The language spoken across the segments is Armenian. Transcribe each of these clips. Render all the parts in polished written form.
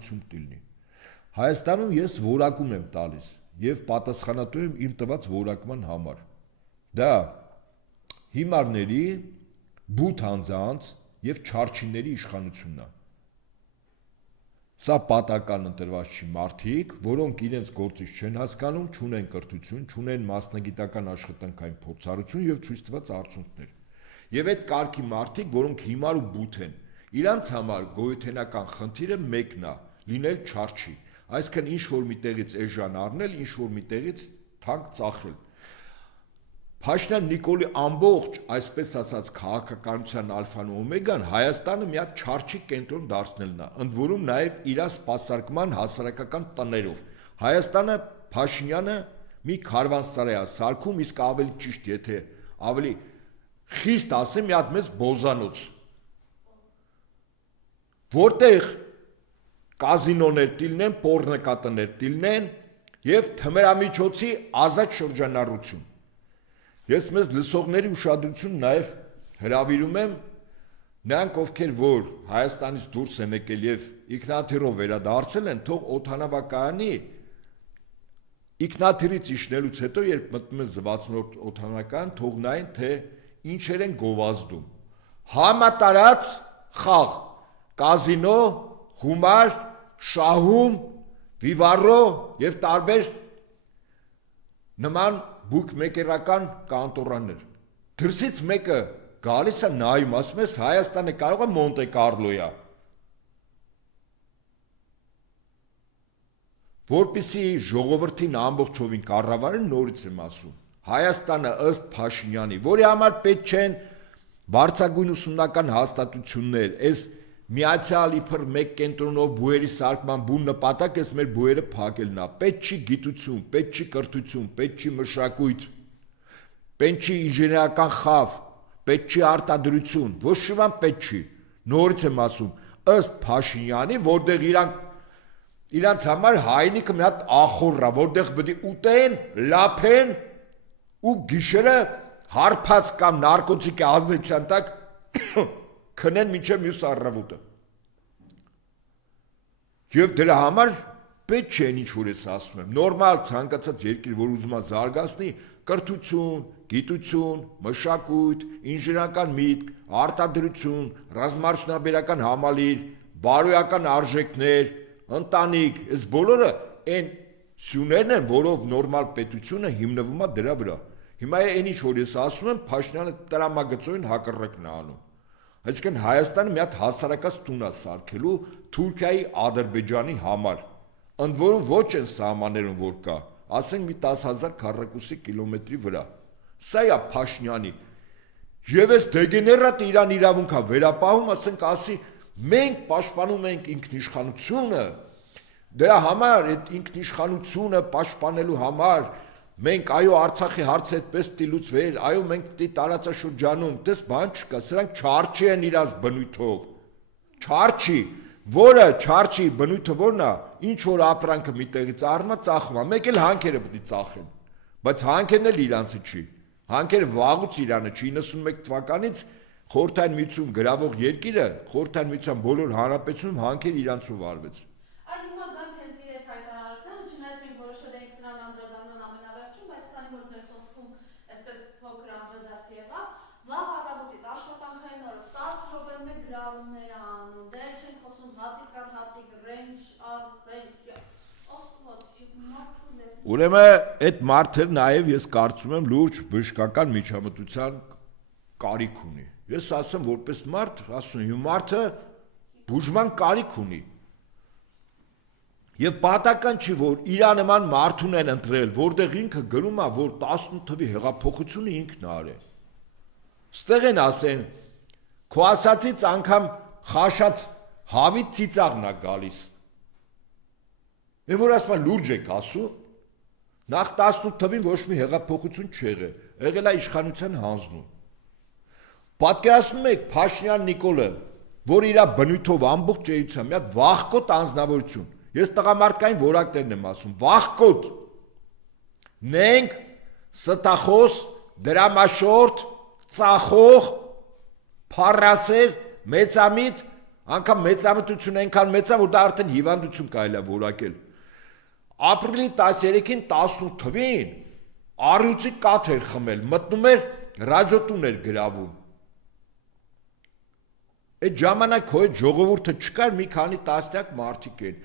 իշխանություն տիլնի։ Հայաստանում ես որակում եմ տալիս եւ պատասխանատու եմ իմ տված որակման համար։ Դա հիմարների, բութ անձանց եւ չարչիների իշխանությունն է։ Սա պատական ընտրված չի մարդիկ, որոնք իրենց գործից չեն հասկանում, չունեն կրթություն, չունեն մասնագիտական աշխատանքային փորձառություն եւ ցույց տված արդյունքներ։ Եվ այդ կարգի մարդիկ, որոնք հիմար ու բութ են, իրանց համար գոյութենական խնդիրը մեկն է՝ լինել չարչի, այսինքն ինչ որ միտեղից էժան առնել, ինչ որ միտեղից թանկ ծախել։ Փաշինյան Նիկոլի ամբողջ, այսպես ասած, քաղաքականության ալֆան ու օմեգան Հայաստանը մի հատ չարչի կենտրոն դարձնելն է, ընդ որում նաև իր սպասարկման հասարակական տներով։ Հայաստանը Փաշինյանը մի քարվանսարայ է սարքում, իսկ ավելի ճիշտ, եթե ավելի խիստ ասեմ, մի հատ մեծ բոզանոց, որտեղ կազինոներ տիլնեն, պոռնկատներ տիլնեն եւ թմրամիջոցի ազատ շրջանառություն։ Ես մեզ լսողների ուշադրություն նաև հրավիրում եմ նրանք, ովքեր որ Հայաստանից դուրս են եկել եւ ինքնաթիռով վերադարձել են, թող օդանավակայանի ինքնաթիռից իջնելուց հետո, երբ մտնում են զվացնորդ օդանավակայան, թող նայեն, թե ինչեր են գովազդում։ Համատարած խաղ, կազինո, խումար, շահում, վիվարո եւ տարբեր նման բուկմեկերական կանտորաներ։ Դրսից մեկը գալիս է նայում, ասում ես Հայաստանը կարող է Մոնտե Կարլոյա։ Որպեսզի ժողովրդին ամբողջովին կառավարեն, նորից եմ ասում, Հայաստանը ըստ Փաշինյանի, որի համար պետք չեն բարձրագույն ուսումնական հաստատություններ, այս միացյալ իբր մեկ կենտրոնով բուհերի սարքման բուն նպատակ էս մեր բուհերը փակելն է։ Պետք չի գիտություն, պետք չի կրթություն, պետք չի մշակույթ, պետք չի ինժեներական խավ, պետք չի արտադրություն, ոչ շվան պետք չի։ Նորից եմ ասում, ըստ Փաշինյանի, որտեղ իրանց համար հայնիկը մի հատ ախորր է, որտեղ պետք է ուտեն, լափեն ու գիշերը հարբած կամ նարկոտիկի ազդեցության տակ քնեն մինչև մյուս առավոտը։ Եվ դրա համար պետք չէ ինչ որ ես ասում եմ, նորմալ ցանկացած երկիր, որ ուզում է զարգացնի, կրթություն, գիտություն, մշակույթ, ինժեներական միտք, արտադրություն, ռազմարդյունաբերական համալիր, բարոյական արժեքներ, ընտանիք, այս բոլորը այն սյուներն են, որով նորմալ պետությունը հիմնվում է դրա վրա։ Հիմա այն ինչ որ ես ասում եմ, Փաշինյանը տրամագծոյին հակառակն է անում։ Այսինքն Հայաստանը մի հատ հասարակած տուն է սարքելու Թուրքիայի, Ադրբեջանի համար, ընդ որում ոչ են սահմաններում որ կա, ասենք մի 10,000 քառակուսի կիլոմետրի վրա։ Սա է Փաշինյանի։ Եվ այս դեգեներատը իրան իրավունք է վերապահում, ասենք ասի, մենք պաշտպանում ենք ինքնիշխանությունը, դրա համար այդ ինքնիշխանությունը պաշտպանելու համար մենք այո Արցախի հարցը այդպես տիլուծվել, այո մենք դի տարածաշրջանում, դες բան չկա, սրանք չարչի են իրաց բնույթով։ Չարչի, որը չարչի բնույթը որն է, ինչ որ ապրանքը մի տեղից առնում է, ծախում է, մեկ էլ հանքերը պետք է ծախեն։ Բայց հանքերն էլ իրանցը չի։ Հանքերը վաղուց Իրանը չի 91 թվականից Խորհրդային Միություն գրավող երկիրը, Խորհրդային Միության բոլոր հանրապետությունում հանքեր իրանցով արվեց։ Ուրեմն այդ մարդը նաև ես կարծում եմ լուրջ բժշկական միջամտության կարիք ունի։ Ես ասեմ որպես մարդ, ասում եմ մարդը բուժման կարիք ունի։ Եվ պատական չի որ իր նման մարդուն են ընտրել, որտեղ ինքը գրում է, որ 18 թվի հեղափոխությունը ինքն է արել։ Ստեղ են ասեն, քո ասածից անգամ խաշած հավի ծիծաղն է գալիս։ Եվ որ ասում լուրջ եք ասում, նախ 18 թվին ոչ մի հեղափոխություն չեղել, եղել է իշխանության հանձնում։ Պատկերացնում եք Փաշինյան Նիկոլը, որ իր բնույթով ամբողջ էության մի հատ վախկոտ անձնավորություն։ Ես տղամարդկային որակներն եմ ասում, վախկոտ։ Նենք, ստախոս, դրամաշորտ, ծախող, փառասեր, մեծամիտ, Անկամ մեծամտությունը այնքան մեծ է, որ դա արդեն հիվանդություն կարելի է որակել։ Ապրիլի 13-ին 18 թվին առյուծի կաթ էր խմել, մտնում էր ռադիոտուն էր գրավում։ Այդ ժամանակ հո այդ ժողովուրդը չկար, մի քանի տասնյակ մարդիկ են։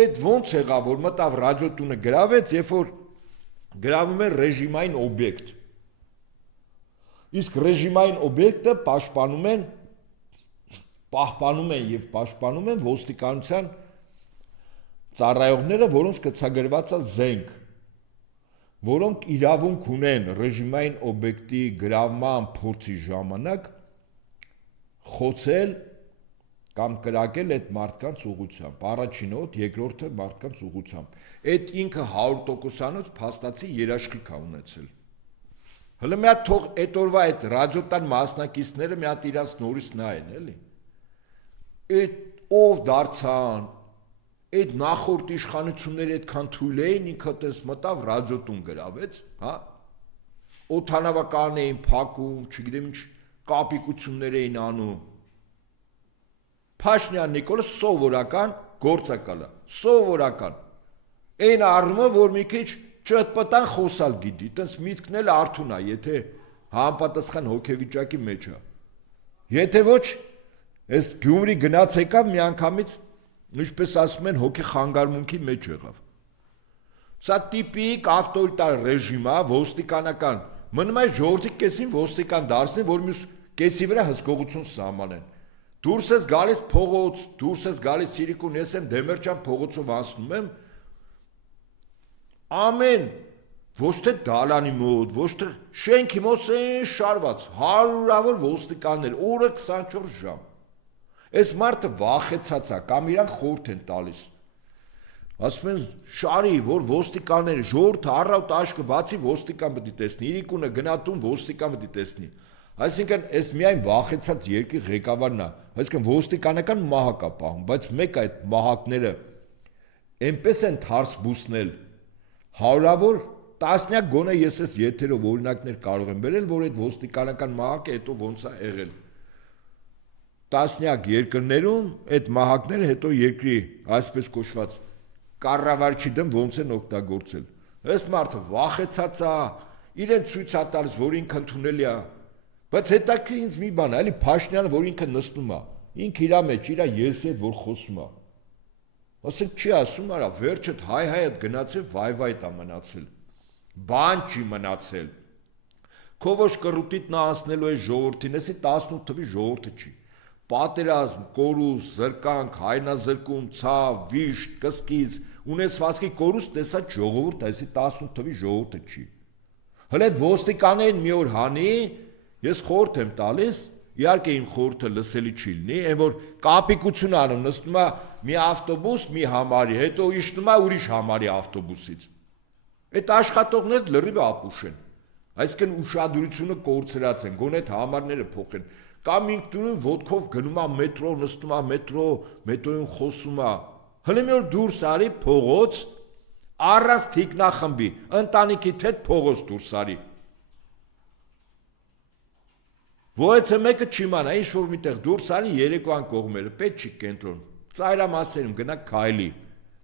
Այդ ոնց եղավ, որ մտավ ռադիոտունը գրավեց, երբ որ գրավում էր ռեժիմային օբյեկտ։ Իսկ ռեժիմային օբյեկտը պահպանում են ոստիկանության ծառայողները, որոնց գծագրված է զենք, որոնք իրավունք ունեն ռեժիմային օբյեկտի գրավման փորձի ժամանակ խոցել կամ կրակել այդ մարդկանց ուղղությամբ, առաջին հոտ, երկրորդը մարդկանց ուղղությամբ։ Այդ ինքը 100%-անոց փաստացի երաշխիք է ունեցել։ Հələ մի հատ թող այդ օրվա այդ ռադիոտան մասնակիցները մի հատ իրանց նորից նայեն, էլի։ Այդ ով դարձան, այդ նախորդ իշխանությունները այդքան թույլ էին, ինքը տես մտավ ռադիոտուն գրավեց, հա։ Օդանավական էին փակում, չգիտեմ ինչ կապիկություններ էին անում։ Փաշինյան Նիկոլը սովորական գործակալ է, սովորական։ Այն առումով, որ մի քիչ չըտպտան խոսալ գիտի, տենց միտքն էլ արթուն է, եթե համապատասխան հոգեվիճակի մեջ է։ Եթե ոչ, այս Գյումրի գնաց եկավ մի անգամից, ինչպես ասում են, հոգի խանգարմունքի մեջ եղավ։ Սա տիպիկ ավտորիտար ռեժիմ է, ոստիկանական, մնում է ժողովրդի կեսին ոստիկան դարձնի, որ մյուս կեսի վրա հսկողություն սահմանեն։ Դուրս ես գալիս փողոց, դուրս ես գալիս Սիրիկուն, ես եմ Դեմերճան փողոցով անցնում եմ, ամեն ոչ թե դալանի մոտ, ոչ թե շենքի մոտ են շարված, հարյուրավոր ոստիկաններ, օրը 24 ժամ։ Այս մարդը վախեցած է, կամ իրանք խորհուրդ են տալիս։ Ասում են շարի, որ ոստիկանները, ժողովուրդը առավոտ աշկը բացի ոստիկան պետք է տեսնի, իրիկունը գնատուն ոստիկան պետք է տեսնի։ Այսինքն, այս միայն վախեցած երկրի ղեկավարն է, այսինքն ոստիկանական մահակ է պահում, բայց մեկ այդ մահակները այնպես են թարս բուսնել, հարյուրավոր տասնյակ գոնե ես այս եթերով օրինակներ կարող եմ բերել, որ այդ ոստիկանական մահակը հետո ոնց է եղել։ Տասնյակ երկրներում այդ մահակները հետո երկրի այսպես կոչված կառավարչի դեմ ոնց են օգտագործել։ Այս մարդը վախեցած է, իրեն ցույց է տալիս, որ ինքը ընդունելի է, բայց հետաքրքիր ինձ մի բան է, էլի Փաշինյանը, որ ինքը նստում է, ինքը իր մեջ իր եսի հետ որ խոսում է։ Ասենք չի ասում արա, վերջը հայ-հայդ գնացել, վայ-վայ տա մնացել, բան չի մնացել, քո ոչ կռուտիտ նա անցնելու է ժողովրդին, էսի 18 թվի ժողովրդը չի, պատերազմ, կորուս, զրկանք, հայնազրկում, ցավ, վիշտ, կսկիծ, ունեցվածքի կորուս տեսած ժողովուրդ, այսի 18 թվի ժողովուրդը չի։ Հələ այդ ոստիկաններին մի օր հանի, ես խորհուրդ եմ տալիս, իհարկե իմ խորհուրդը լսելի չի լինի, այն որ կապիկություն անում, նստում է մի ավտոբուս, մի համարի, հետո իջնում է ուրիշ համարի ավտոբուսից։ Այդ աշխատողները լրիվ ապուշ են։ Այսինքն ուշադրությունը կորցրած են, գոնե այդ համարները փոխեն։ Կամ ինքնուրույն ոտքով գնում է մետրո, նստում է մետրոյում խոսում է։ Հələ մի օր դուրս արի փողոց, առանց թիկնախմբի, ընտանիքի հետ փողոց դուրս արի։ Որեցը մեկը չիմանա, ինչ որ միտեղ դուրս արի երեկոյան կողմերը, պետք չի կենտրոն, ծայրամասերում գնա քայլի,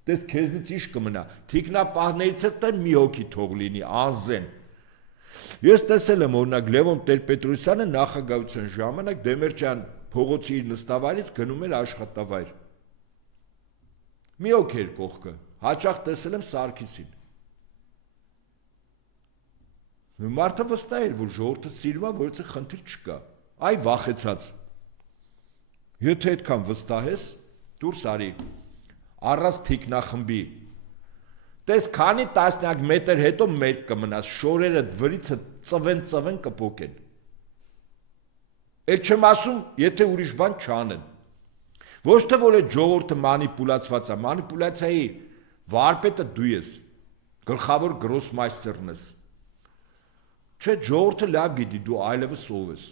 տես քեզնից ինչ կմնա, թիկնապահներից հետ մի հոգի թող լինի, անզեն։ Ես տեսել եմ օրինակ Լևոն Տեր-Պետրոսյանը նախագահության ժամանակ Դեմերճան փողոցի իր նստավայրից գնում էր աշխատավայր։ Մի հոգի էր կողքը, հաճախ տեսել եմ Սարգիսին։ Մարդը վստահ էր, որ ժողովուրդը սիրում է, որից խնդիր չկա։ Այ վախեցած։ Եթե այդքան վստահ ես, դուրս արի, առանց թիկնախմբի։ Տես քանի տասնյակ մետր հետո մեր կմնաս, շորերը վրիցը ծվեն կփոքեն։ Այդ չեմ ասում, եթե ուրիշ բան չանեն։ Ոչ թե որ այդ ժողովուրդը մանիպուլացված է, մանիպուլյացիայի վարպետը դու ես, գլխավոր գրոսմայստերն ես։ Չէ, ժողովուրդը լավ գիտի, դու այլևս ով ես։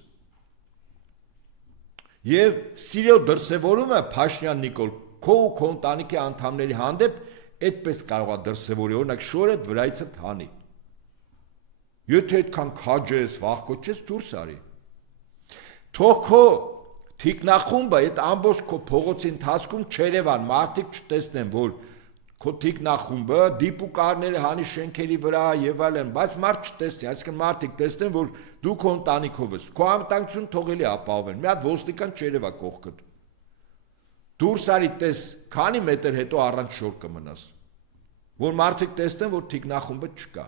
Եվ սիրո դրսևորումը Փաշինյան Նիկոլ, քո ու քո ընտանիքի անդամների հանդեպ այդպես կարող է դրսևորի, օրինակ շորը վրայցը հանի։ Եթե այդքան քաջ ես, վախկոտ ես, դուրս արի։ Թող քո թիկնախումբը այդ ամբողջ քո փողոցի ընթացքում Չերևան մարդիկ չտեսնեն, որ քո թիկնախումբը դիպուկարները հանի շենքերի վրա եւ այլն, բայց մարդ չտեսնի, այսինքն մարդիկ տեսնեն, որ դու քո ընտանիքով ես, քո անվտանգությունը թողելի ապահովել։ Մի հատ ոստիկան Չերևա կողքդ։ Դուրս արի տես, քանի մետր հետո առանց շոր կմնաս, որ մարդիկ տեսնեն, որ թիկնախումբը չկա։